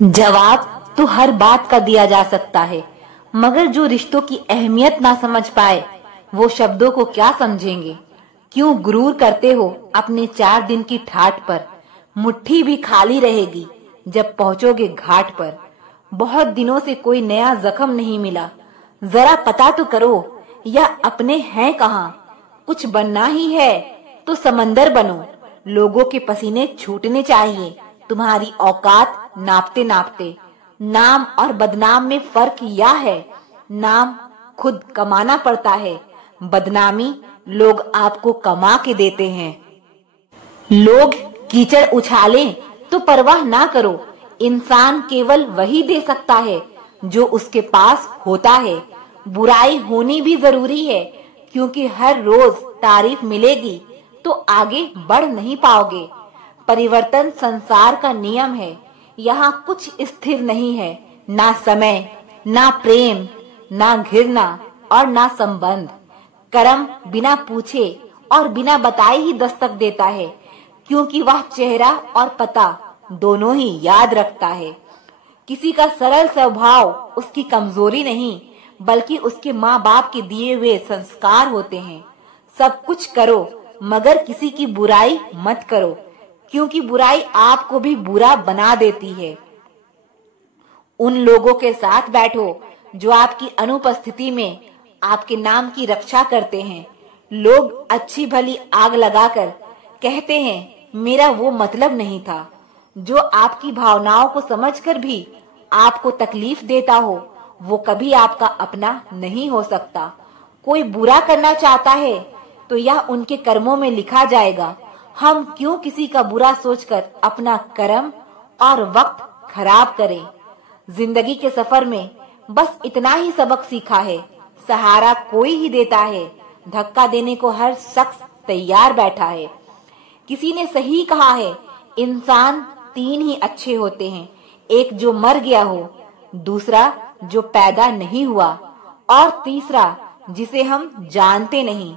जवाब तो हर बात का दिया जा सकता है, मगर जो रिश्तों की अहमियत ना समझ पाए वो शब्दों को क्या समझेंगे। क्यों गुरूर करते हो अपने 4 दिन की ठाठ पर, मुट्ठी भी खाली रहेगी जब पहुंचोगे घाट पर। बहुत दिनों से कोई नया जख्म नहीं मिला, जरा पता तो करो यह अपने हैं कहाँ। कुछ बनना ही है तो समंदर बनो, लोगों के पसीने छूटने चाहिए तुम्हारी औकात नापते नापते। नाम और बदनाम में फर्क यह है, नाम खुद कमाना पड़ता है, बदनामी लोग आपको कमा के देते हैं। लोग कीचड़ उछालें तो परवाह ना करो, इंसान केवल वही दे सकता है जो उसके पास होता है। बुराई होनी भी जरूरी है, क्योंकि हर रोज तारीफ मिलेगी तो आगे बढ़ नहीं पाओगे। परिवर्तन संसार का नियम है, यहाँ कुछ स्थिर नहीं है, ना समय, ना प्रेम, ना घृणा और ना संबंध। कर्म बिना पूछे और बिना बताए ही दस्तक देता है, क्योंकि वह चेहरा और पता दोनों ही याद रखता है। किसी का सरल स्वभाव उसकी कमजोरी नहीं, बल्कि उसके माँ बाप के दिए हुए संस्कार होते हैं। सब कुछ करो मगर किसी की बुराई मत करो, क्योंकि बुराई आपको भी बुरा बना देती है। उन लोगों के साथ बैठो जो आपकी अनुपस्थिति में आपके नाम की रक्षा करते हैं। लोग अच्छी भली आग लगाकर कहते हैं मेरा वो मतलब नहीं था। जो आपकी भावनाओं को समझकर भी आपको तकलीफ देता हो वो कभी आपका अपना नहीं हो सकता। कोई बुरा करना चाहता है तो यह उनके कर्मों में लिखा जाएगा। हम क्यों किसी का बुरा सोचकर अपना कर्म और वक्त खराब करें। जिंदगी के सफर में बस इतना ही सबक सीखा है, सहारा कोई ही देता है, धक्का देने को हर शख्स तैयार बैठा है। किसी ने सही कहा है, इंसान 3 ही अच्छे होते हैं, एक जो मर गया हो, दूसरा जो पैदा नहीं हुआ और तीसरा जिसे हम जानते नहीं।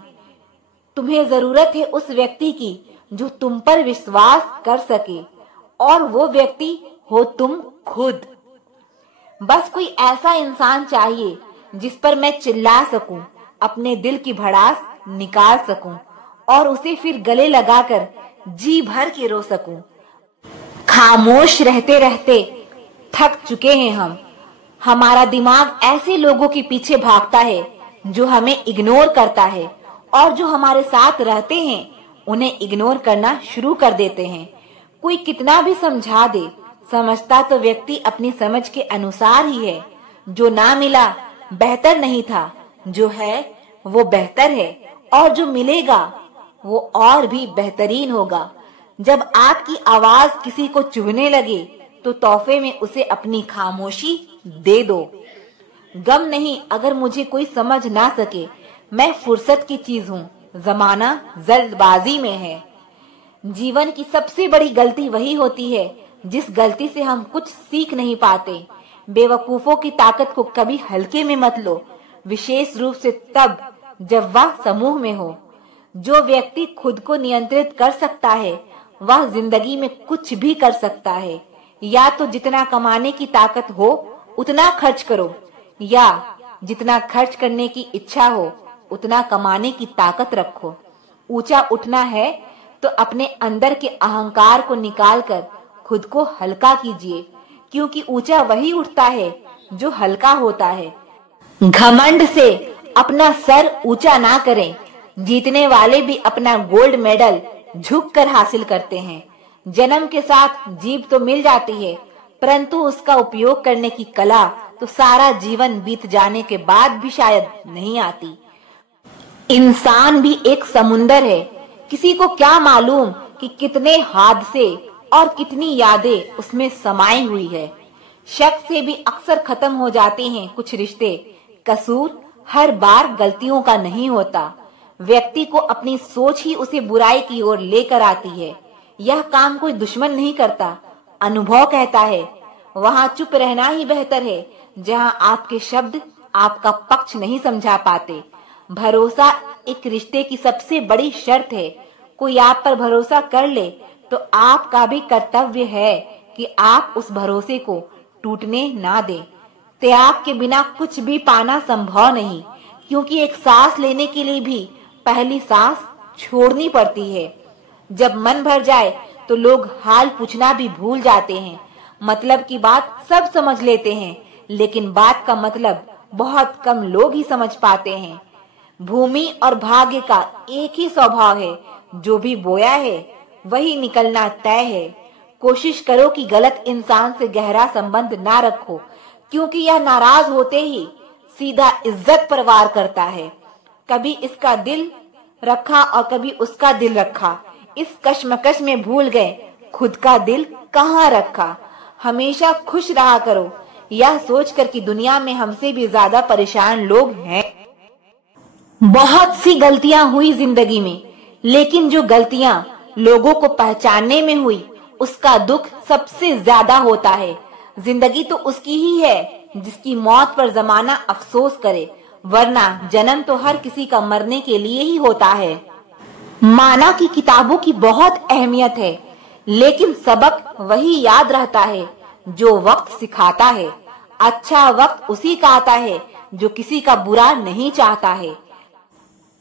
तुम्हें जरूरत है उस व्यक्ति की जो तुम पर विश्वास कर सके, और वो व्यक्ति हो तुम खुद। बस कोई ऐसा इंसान चाहिए जिस पर मैं चिल्ला सकूं, अपने दिल की भड़ास निकाल सकूं और उसे फिर गले लगाकर जी भर के रो सकूं। खामोश रहते रहते थक चुके हैं हम। हमारा दिमाग ऐसे लोगों के पीछे भागता है जो हमें इग्नोर करता है, और जो हमारे साथ रहते हैं उन्हें इग्नोर करना शुरू कर देते हैं। कोई कितना भी समझा दे, समझता तो व्यक्ति अपनी समझ के अनुसार ही है। जो ना मिला बेहतर नहीं था, जो है वो बेहतर है, और जो मिलेगा वो और भी बेहतरीन होगा। जब आपकी आवाज किसी को चुभने लगे तो तोहफे में उसे अपनी खामोशी दे दो। गम नहीं अगर मुझे कोई समझ ना सके, मैं फुर्सत की चीज हूँ, जमाना जल्दबाजी में है। जीवन की सबसे बड़ी गलती वही होती है जिस गलती से हम कुछ सीख नहीं पाते। बेवकूफों की ताकत को कभी हल्के में मत लो, विशेष रूप से तब जब वह समूह में हो। जो व्यक्ति खुद को नियंत्रित कर सकता है वह जिंदगी में कुछ भी कर सकता है। या तो जितना कमाने की ताकत हो उतना खर्च करो, या जितना खर्च करने की इच्छा हो उतना कमाने की ताकत रखो। ऊंचा उठना है तो अपने अंदर के अहंकार को निकालकर खुद को हल्का कीजिए, क्योंकि ऊंचा वही उठता है जो हल्का होता है। घमंड से अपना सर ऊंचा ना करें, जीतने वाले भी अपना गोल्ड मेडल झुककर हासिल करते हैं। जन्म के साथ जीभ तो मिल जाती है, परंतु उसका उपयोग करने की कला तो सारा जीवन बीत जाने के बाद भी शायद नहीं आती। इंसान भी एक समुंदर है, किसी को क्या मालूम कि कितने हादसे और कितनी यादें उसमें समाई हुई है। शक से भी अक्सर खत्म हो जाते हैं कुछ रिश्ते। कसूर हर बार गलतियों का नहीं होता, व्यक्ति को अपनी सोच ही उसे बुराई की ओर लेकर आती है। यह काम कोई दुश्मन नहीं करता, अनुभव कहता है। वहाँ चुप रहना ही बेहतर है जहाँ आपके शब्द आपका पक्ष नहीं समझा पाते। भरोसा एक रिश्ते की सबसे बड़ी शर्त है। कोई आप पर भरोसा कर ले तो आपका भी कर्तव्य है कि आप उस भरोसे को टूटने ना दें। त्याग के बिना कुछ भी पाना संभव नहीं, क्योंकि एक सांस लेने के लिए भी पहली सांस छोड़नी पड़ती है। जब मन भर जाए तो लोग हाल पूछना भी भूल जाते हैं। मतलब की बात सब समझ लेते हैं, लेकिन बात का मतलब बहुत कम लोग ही समझ पाते हैं। भूमि और भाग्य का एक ही स्वभाव है, जो भी बोया है वही निकलना तय है। कोशिश करो कि गलत इंसान से गहरा संबंध ना रखो, क्योंकि यह नाराज होते ही सीधा इज्जत पर वार करता है। कभी इसका दिल रखा और कभी उसका दिल रखा, इस कश्मकश में भूल गए खुद का दिल कहाँ रखा। हमेशा खुश रहा करो, यह सोचकर कि दुनिया में हमसे भी ज्यादा परेशान लोग हैं। बहुत सी गलतियां हुई जिंदगी में, लेकिन जो गलतियां लोगों को पहचानने में हुई, उसका दुख सबसे ज्यादा होता है। जिंदगी तो उसकी ही है जिसकी मौत पर जमाना अफसोस करे, वरना जन्म तो हर किसी का मरने के लिए ही होता है। माना कि किताबों की बहुत अहमियत है, लेकिन सबक वही याद रहता है जो वक्त सिखाता है। अच्छा वक्त उसी का आता है जो किसी का बुरा नहीं चाहता है।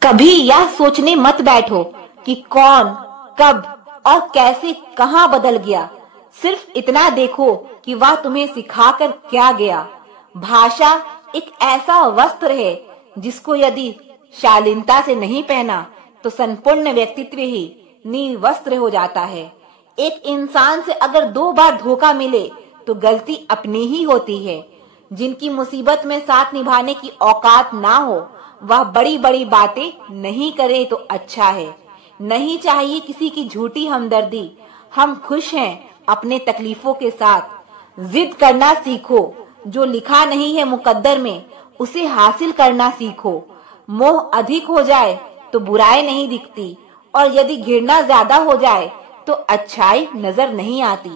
कभी यह सोचने मत बैठो कि कौन, कब और कैसे, कहां बदल गया। सिर्फ इतना देखो कि वह तुम्हें सिखाकर क्या गया। भाषा एक ऐसा वस्त्र है जिसको यदि शालीनता से नहीं पहना तो संपूर्ण व्यक्तित्व ही निवस्त्र हो जाता है। एक इंसान से अगर 2 बार धोखा मिले तो गलती अपनी ही होती है। जिनकी मुसीबत में साथ निभाने की औकात ना हो, वह बड़ी बड़ी बातें नहीं करे तो अच्छा है। नहीं चाहिए किसी की झूठी हमदर्दी। हम खुश हैं अपने तकलीफों के साथ। जिद करना सीखो, जो लिखा नहीं है मुकद्दर में उसे हासिल करना सीखो। मोह अधिक हो जाए तो बुराई नहीं दिखती, और यदि घृणा ज्यादा हो जाए तो अच्छाई नजर नहीं आती।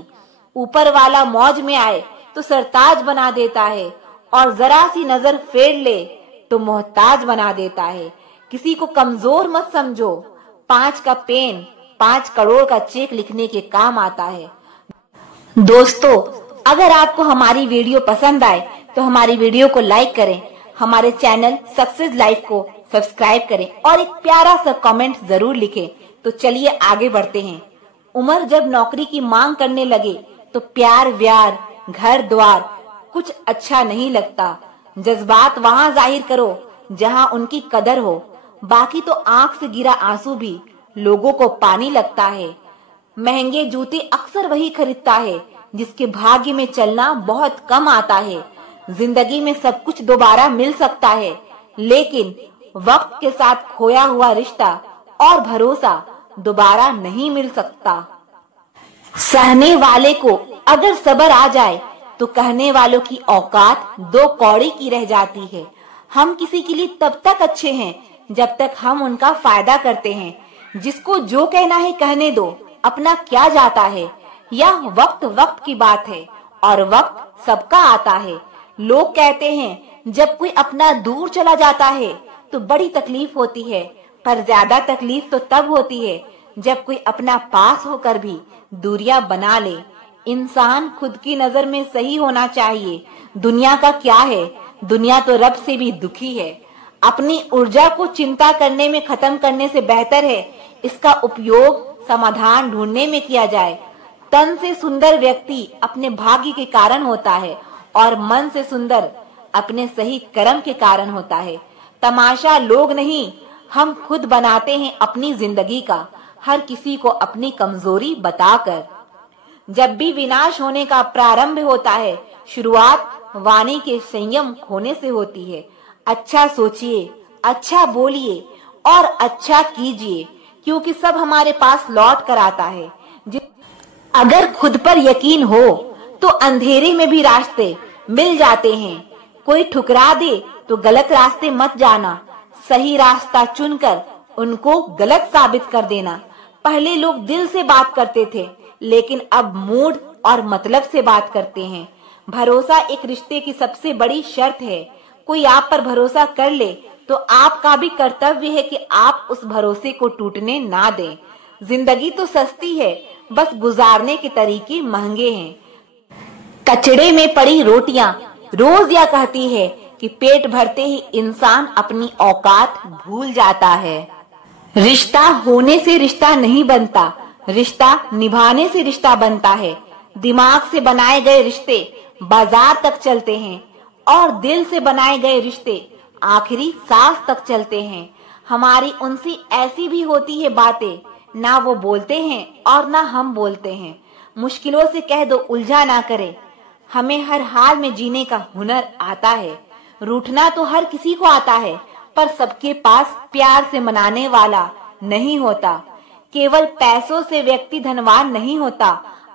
ऊपर वाला मौज में आए तो सरताज बना देता है, और जरा सी नजर फेर ले तो मोहताज बना देता है। किसी को कमजोर मत समझो। 5 का पेन 5 करोड़ का चेक लिखने के काम आता है। दोस्तों, अगर आपको हमारी वीडियो पसंद आए तो हमारी वीडियो को लाइक करें, हमारे चैनल सक्सेस लाइफ को सब्सक्राइब करें और एक प्यारा सा कमेंट जरूर लिखें। तो चलिए आगे बढ़ते हैं। उमर जब नौकरी की मांग करने लगे तो प्यार व्यार, घर द्वार कुछ अच्छा नहीं लगता। जज्बात वहाँ जाहिर करो जहाँ उनकी कदर हो, बाकी तो आंख से गिरा आंसू भी लोगों को पानी लगता है। महंगे जूते अक्सर वही खरीदता है जिसके भाग्य में चलना बहुत कम आता है। जिंदगी में सब कुछ दोबारा मिल सकता है, लेकिन वक्त के साथ खोया हुआ रिश्ता और भरोसा दोबारा नहीं मिल सकता। सहने वाले को अगर सब्र आ जाए तो कहने वालों की औकात 2 कौड़ी की रह जाती है। हम किसी के लिए तब तक अच्छे हैं जब तक हम उनका फायदा करते हैं। जिसको जो कहना है कहने दो, अपना क्या जाता है। यह वक्त की बात है और वक्त सबका आता है। लोग कहते हैं जब कोई अपना दूर चला जाता है तो बड़ी तकलीफ होती है, पर ज्यादा तकलीफ तो तब होती है जब कोई अपना पास होकर भी दूरियां बना ले। इंसान खुद की नजर में सही होना चाहिए। दुनिया का क्या है, दुनिया तो रब से भी दुखी है। अपनी ऊर्जा को चिंता करने में खत्म करने से बेहतर है इसका उपयोग समाधान ढूंढने में किया जाए। तन से सुंदर व्यक्ति अपने भाग्य के कारण होता है और मन से सुंदर अपने सही कर्म के कारण होता है। तमाशा लोग नहीं, हम खुद बनाते हैं अपनी जिंदगी का, हर किसी को अपनी कमजोरी बताकर। जब भी विनाश होने का प्रारंभ होता है, शुरुआत वाणी के संयम खोने से होती है। अच्छा सोचिए, अच्छा बोलिए और अच्छा कीजिए, क्योंकि सब हमारे पास लौट कर आता है। अगर खुद पर यकीन हो तो अंधेरे में भी रास्ते मिल जाते हैं। कोई ठुकरा दे तो गलत रास्ते मत जाना, सही रास्ता चुनकर उनको गलत साबित कर देना। पहले लोग दिल से बात करते थे, लेकिन अब मूड और मतलब से बात करते हैं। भरोसा एक रिश्ते की सबसे बड़ी शर्त है। कोई आप पर भरोसा कर ले तो आपका भी कर्तव्य है कि आप उस भरोसे को टूटने ना दें। जिंदगी तो सस्ती है, बस गुजारने के तरीके महंगे हैं। कचड़े में पड़ी रोटियां रोज यह कहती है कि पेट भरते ही इंसान अपनी औकात भूल जाता है। रिश्ता होने से रिश्ता नहीं बनता, रिश्ता निभाने से रिश्ता बनता है। दिमाग से बनाए गए रिश्ते बाजार तक चलते हैं और दिल से बनाए गए रिश्ते आखिरी सांस तक चलते हैं। हमारी उनसे ऐसी भी होती है बातें, ना वो बोलते हैं और ना हम बोलते हैं। मुश्किलों से कह दो उलझा ना करे, हमें हर हाल में जीने का हुनर आता है। रूठना तो हर किसी को आता है, पर सबके पास प्यार से मनाने वाला नहीं होता। केवल पैसों से व्यक्ति धनवान नहीं होता,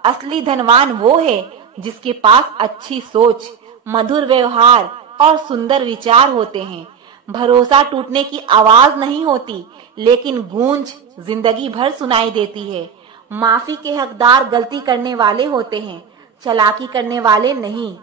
असली धनवान वो है जिसके पास अच्छी सोच, मधुर व्यवहार और सुंदर विचार होते हैं। भरोसा टूटने की आवाज नहीं होती, लेकिन गूंज जिंदगी भर सुनाई देती है। माफी के हकदार गलती करने वाले होते हैं, चालाकी करने वाले नहीं।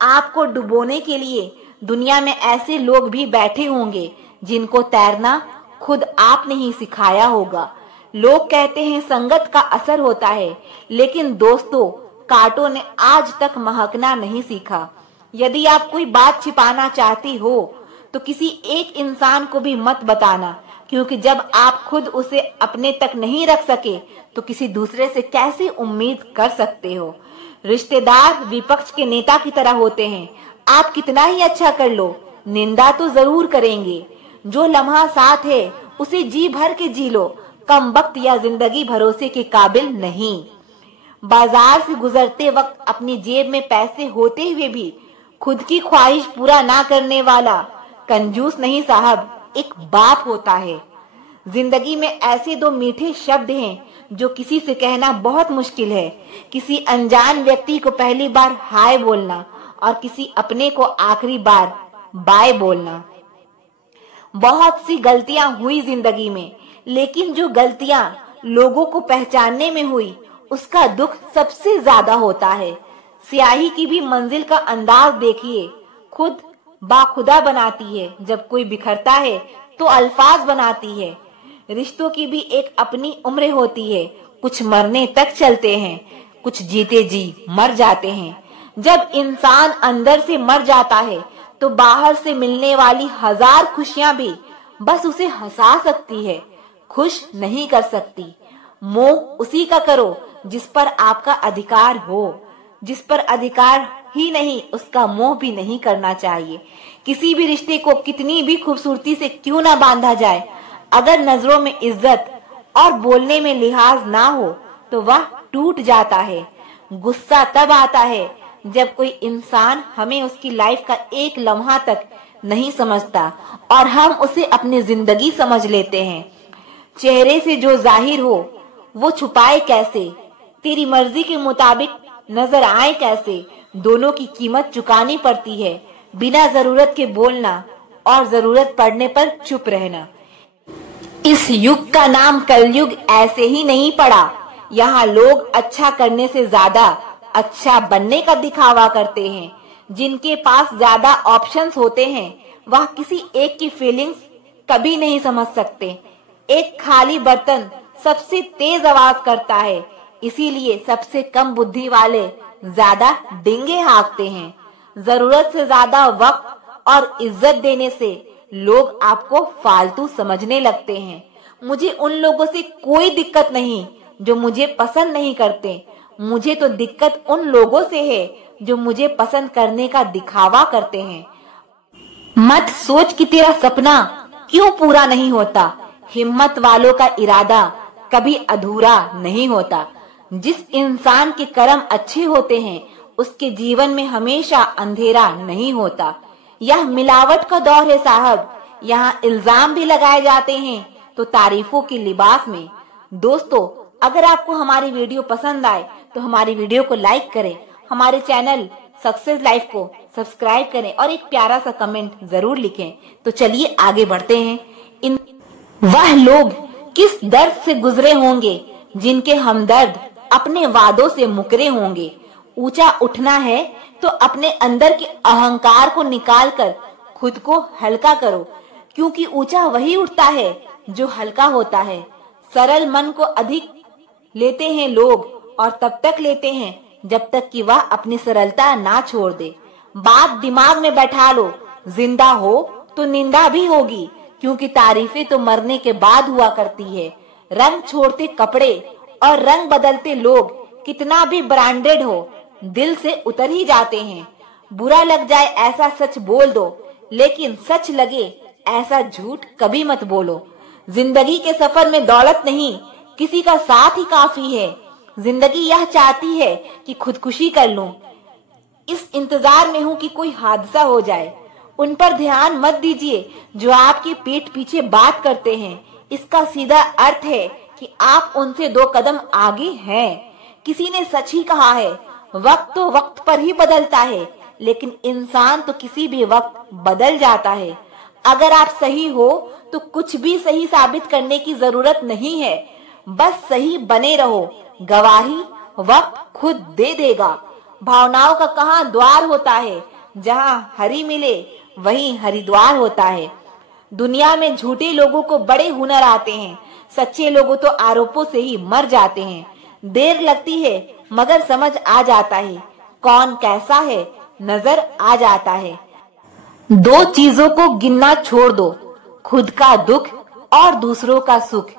आपको डुबोने के लिए दुनिया में ऐसे लोग भी बैठे होंगे जिनको तैरना खुद आपने ही सिखाया होगा। लोग कहते हैं संगत का असर होता है, लेकिन दोस्तों, कांटों ने आज तक महकना नहीं सीखा। यदि आप कोई बात छिपाना चाहती हो तो किसी एक इंसान को भी मत बताना, क्योंकि जब आप खुद उसे अपने तक नहीं रख सके तो किसी दूसरे से कैसे उम्मीद कर सकते हो। रिश्तेदार विपक्ष के नेता की तरह होते हैं, आप कितना ही अच्छा कर लो, निंदा तो जरूर करेंगे। जो लम्हा साथ है उसे जी भर के जी लो, कम वक्त या जिंदगी भरोसे के काबिल नहीं। बाजार से गुजरते वक्त अपनी जेब में पैसे होते हुए भी खुद की ख्वाहिश पूरा ना करने वाला कंजूस नहीं साहब, एक बाप होता है। जिंदगी में ऐसे दो मीठे शब्द हैं जो किसी से कहना बहुत मुश्किल है। किसी अनजान व्यक्ति को पहली बार हाय बोलना और किसी अपने को आखिरी बार बाय बोलना। बहुत सी गलतियां हुई जिंदगी में, लेकिन जो गलतियां लोगों को पहचानने में हुई उसका दुख सबसे ज्यादा होता है। स्याही की भी मंजिल का अंदाज देखिए, खुद बाखुदा बनाती है। जब कोई बिखरता है तो अल्फाज बनाती है। रिश्तों की भी एक अपनी उम्र होती है, कुछ मरने तक चलते हैं, कुछ जीते जी मर जाते हैं। जब इंसान अंदर से मर जाता है तो बाहर से मिलने वाली हजार खुशियां भी बस उसे हंसा सकती है, खुश नहीं कर सकती। मोह उसी का करो जिस पर आपका अधिकार हो, जिस पर अधिकार ही नहीं उसका मोह भी नहीं करना चाहिए। किसी भी रिश्ते को कितनी भी खूबसूरती से क्यों ना बांधा जाए, अगर नजरों में इज्जत और बोलने में लिहाज ना हो तो वह टूट जाता है। गुस्सा तब आता है जब कोई इंसान हमें उसकी लाइफ का एक लम्हा तक नहीं समझता और हम उसे अपनी जिंदगी समझ लेते हैं। चेहरे से जो जाहिर हो वो छुपाए कैसे, तेरी मर्जी के मुताबिक नजर आए कैसे। दोनों की कीमत चुकानी पड़ती है, बिना जरूरत के बोलना और जरूरत पड़ने पर चुप रहना। इस युग का नाम कलयुग ऐसे ही नहीं पड़ा। यहाँ लोग अच्छा करने से ज्यादा अच्छा बनने का दिखावा करते हैं। जिनके पास ज्यादा ऑप्शंस होते हैं वह किसी एक की फीलिंग्स कभी नहीं समझ सकते। एक खाली बर्तन सबसे तेज आवाज करता है, इसीलिए सबसे कम बुद्धि वाले ज्यादा डिंगे हाँकते हैं। जरूरत से ज्यादा वक्त और इज्जत देने से लोग आपको फालतू समझने लगते हैं। मुझे उन लोगों से कोई दिक्कत नहीं जो मुझे पसंद नहीं करते, मुझे तो दिक्कत उन लोगों से है जो मुझे पसंद करने का दिखावा करते हैं। मत सोच कि तेरा सपना क्यों पूरा नहीं होता, हिम्मत वालों का इरादा कभी अधूरा नहीं होता। जिस इंसान के कर्म अच्छे होते हैं उसके जीवन में हमेशा अंधेरा नहीं होता। यह मिलावट का दौर है साहब, यहाँ इल्जाम भी लगाए जाते हैं तो तारीफों के लिबास में। दोस्तों, अगर आपको हमारी वीडियो पसंद आए तो हमारी वीडियो को लाइक करें, हमारे चैनल सक्सेस लाइफ को सब्सक्राइब करें और एक प्यारा सा कमेंट जरूर लिखें। तो चलिए आगे बढ़ते हैं। वह लोग किस दर्द से गुजरे होंगे जिनके हमदर्द अपने वादों से मुकरे होंगे। ऊंचा उठना है तो अपने अंदर के अहंकार को निकालकर खुद को हल्का करो, क्योंकि ऊंचा वही उठता है जो हल्का होता है। सरल मन को अधिक लेते हैं लोग और तब तक लेते हैं जब तक कि वह अपनी सरलता ना छोड़ दे। बात दिमाग में बैठा लो, जिंदा हो तो निंदा भी होगी, क्योंकि तारीफें तो मरने के बाद हुआ करती है। रंग छोड़ते कपड़े और रंग बदलते लोग कितना भी ब्रांडेड हो, दिल से उतर ही जाते हैं। बुरा लग जाए ऐसा सच बोल दो, लेकिन सच लगे ऐसा झूठ कभी मत बोलो। जिंदगी के सफर में दौलत नहीं, किसी का साथ ही काफी है। जिंदगी यह चाहती है कि खुदकुशी कर लूं, इस इंतजार में हूं कि कोई हादसा हो जाए। उन पर ध्यान मत दीजिए जो आपके पीठ पीछे बात करते हैं। इसका सीधा अर्थ है कि आप उनसे 2 कदम आगे हैं। किसी ने सच ही कहा है, वक्त तो वक्त पर ही बदलता है, लेकिन इंसान तो किसी भी वक्त बदल जाता है। अगर आप सही हो तो कुछ भी सही साबित करने की जरूरत नहीं है, बस सही बने रहो। गवाही वक्त खुद दे देगा। भावनाओं का कहाँ द्वार होता है, जहाँ हरि मिले वहीं हरिद्वार होता है। दुनिया में झूठे लोगों को बड़े हुनर आते हैं, सच्चे लोगों तो आरोपों से ही मर जाते हैं। देर लगती है मगर समझ आ जाता है, कौन कैसा है नजर आ जाता है। 2 चीजों को गिनना छोड़ दो, खुद का दुख और दूसरों का सुख।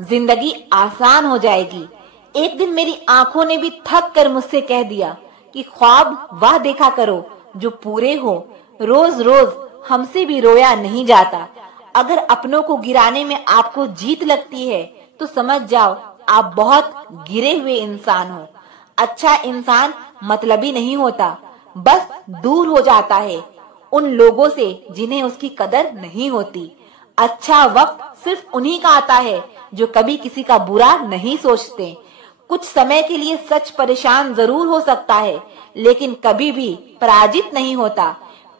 जिंदगी आसान हो जाएगी। एक दिन मेरी आंखों ने भी थक कर मुझसे कह दिया कि ख्वाब वह देखा करो जो पूरे हो। रोज रोज हमसे भी रोया नहीं जाता। अगर अपनों को गिराने में आपको जीत लगती है तो समझ जाओ आप बहुत गिरे हुए इंसान हो। अच्छा इंसान मतलबी नहीं होता, बस दूर हो जाता है उन लोगों से जिन्हें उसकी कदर नहीं होती। अच्छा वक्त सिर्फ उन्हीं का आता है जो कभी किसी का बुरा नहीं सोचते। कुछ समय के लिए सच परेशान जरूर हो सकता है, लेकिन कभी भी पराजित नहीं होता।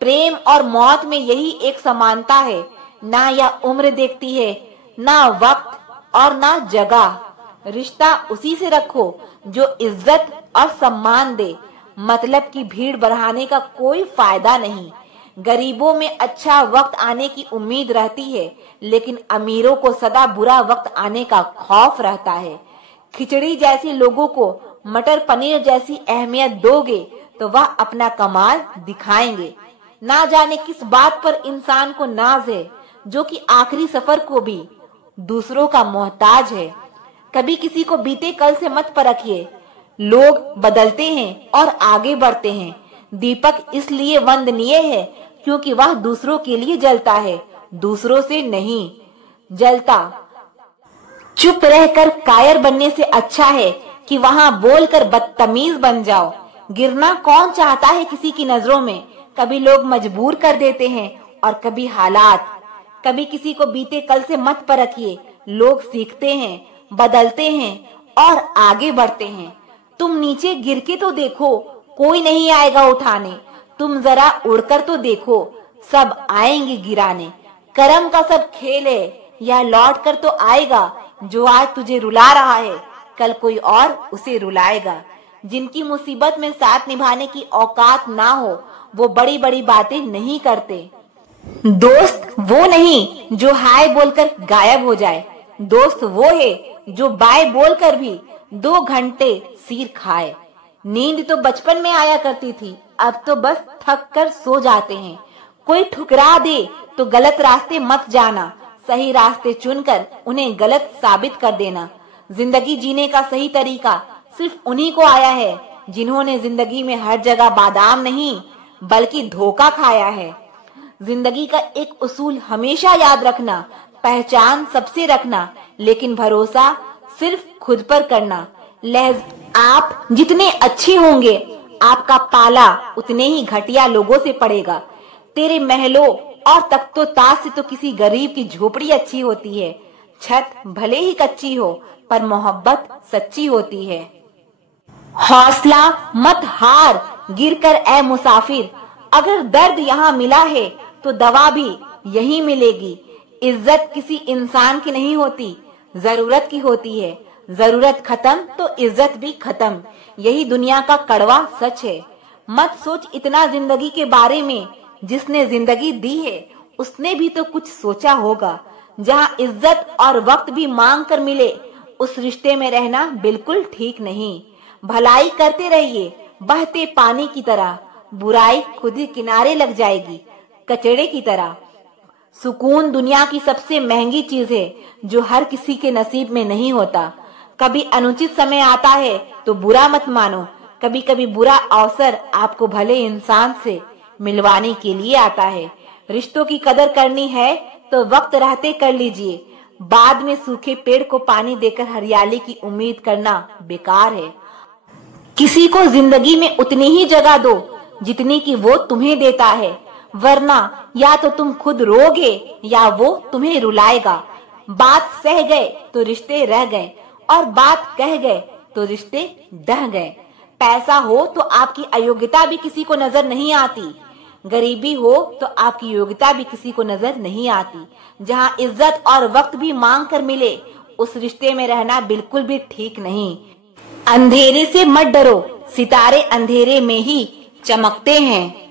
प्रेम और मौत में यही एक समानता है, ना यह उम्र देखती है, ना वक्त और ना जगह। रिश्ता उसी से रखो जो इज्जत और सम्मान दे। मतलब की भीड़ बढ़ाने का कोई फायदा नहीं। गरीबों में अच्छा वक्त आने की उम्मीद रहती है, लेकिन अमीरों को सदा बुरा वक्त आने का खौफ रहता है। खिचड़ी जैसे लोगों को मटर पनीर जैसी अहमियत दोगे तो वह अपना कमाल दिखाएंगे। ना जाने किस बात पर इंसान को नाज है, जो कि आखिरी सफर को भी दूसरों का मोहताज है। कभी किसी को बीते कल से मत परखिए। लोग बदलते हैं और आगे बढ़ते हैं। दीपक इसलिए वंदनीय है क्योंकि वह दूसरों के लिए जलता है, दूसरों से नहीं जलता। चुप रहकर कायर बनने से अच्छा है कि वहां बोलकर बदतमीज बन जाओ। गिरना कौन चाहता है किसी की नजरों में। कभी लोग मजबूर कर देते हैं और कभी हालात। कभी किसी को बीते कल से मत परखिए। लोग सीखते हैं, बदलते हैं और आगे बढ़ते हैं। तुम नीचे गिर के तो देखो, कोई नहीं आएगा उठाने। तुम जरा उड़कर तो देखो, सब आएंगे गिराने। कर्म का सब खेल है, यह लौट कर तो आएगा। जो आज तुझे रुला रहा है, कल कोई और उसे रुलाएगा। जिनकी मुसीबत में साथ निभाने की औकात ना हो, वो बड़ी बड़ी बातें नहीं करते। दोस्त वो नहीं जो हाय बोलकर गायब हो जाए। दोस्त वो है जो बाय बोलकर भी 2 घंटे सिर खाए। नींद तो बचपन में आया करती थी, अब तो बस थक कर सो जाते हैं। कोई ठुकरा दे तो गलत रास्ते मत जाना, सही रास्ते चुनकर उन्हें गलत साबित कर देना। जिंदगी जीने का सही तरीका सिर्फ उन्हीं को आया है जिन्होंने जिंदगी में हर जगह बादाम नहीं बल्कि धोखा खाया है। जिंदगी का एक उसूल हमेशा याद रखना, पहचान सबसे रखना, लेकिन भरोसा सिर्फ खुद पर करना। आप जितने अच्छे होंगे, आपका पाला उतने ही घटिया लोगों से पड़ेगा। तेरे महलों और तख्तो ताज से तो किसी गरीब की झोपड़ी अच्छी होती है। छत भले ही कच्ची हो, पर मोहब्बत सच्ची होती है। हौसला मत हार, गिरकर ए मुसाफिर। अगर दर्द यहाँ मिला है तो दवा भी यहीं मिलेगी। इज्जत किसी इंसान की नहीं होती, जरूरत की होती है। जरूरत खत्म तो इज्जत भी खत्म। यही दुनिया का कड़वा सच है। मत सोच इतना जिंदगी के बारे में, जिसने जिंदगी दी है उसने भी तो कुछ सोचा होगा। जहाँ इज्जत और वक्त भी मांग कर मिले, उस रिश्ते में रहना बिल्कुल ठीक नहीं। भलाई करते रहिए बहते पानी की तरह, बुराई खुद ही किनारे लग जाएगी कचड़े की तरह। सुकून दुनिया की सबसे महंगी चीज है जो हर किसी के नसीब में नहीं होता। कभी अनुचित समय आता है तो बुरा मत मानो, कभी कभी बुरा अवसर आपको भले इंसान से मिलवाने के लिए आता है। रिश्तों की कदर करनी है तो वक्त रहते कर लीजिए, बाद में सूखे पेड़ को पानी देकर हरियाली की उम्मीद करना बेकार है। किसी को जिंदगी में उतनी ही जगह दो जितनी कि वो तुम्हें देता है, वरना या तो तुम खुद रोगे या वो तुम्हें रुलाएगा। बात सह गए तो रिश्ते रह गए और बात कह गए तो रिश्ते ढह गए। पैसा हो तो आपकी अयोग्यता भी किसी को नजर नहीं आती, गरीबी हो तो आपकी योग्यता भी किसी को नजर नहीं आती। जहाँ इज्जत और वक्त भी मांग कर मिले उस रिश्ते में रहना बिल्कुल भी ठीक नहीं। अंधेरे से मत डरो, सितारे अंधेरे में ही चमकते हैं।